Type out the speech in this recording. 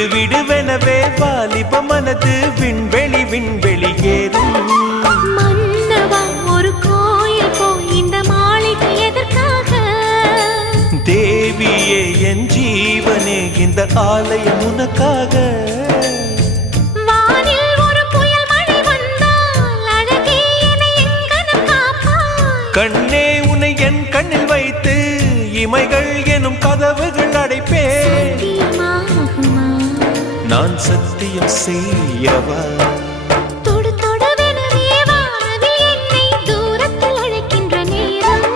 விடுவிடுவெனவே வாலிப மனது விண்வெளி விண்வெளி ஏறும். மன்னவா ஒரு கோயில் போய் இந்த மாளிகை எதற்காக? தேவியே என் ஜீவனே இந்த ஆலயம் உனக்காக. வானில் ஒரு புயல் மழை வந்தால் அழகே என்னை எங்கனம் காப்பாய். கண்ணே உன்னை என் கண்ணில் வைத்து இமைகள் எனும் கதவுகள் அடைப்பேன். சத்தியமாகுமா? நான் சத்தியம் செய்யவா? தொடு தொடுவெனவே வானவில் என்னை தூரத்தில் அழைக்கின்ற நேரம்.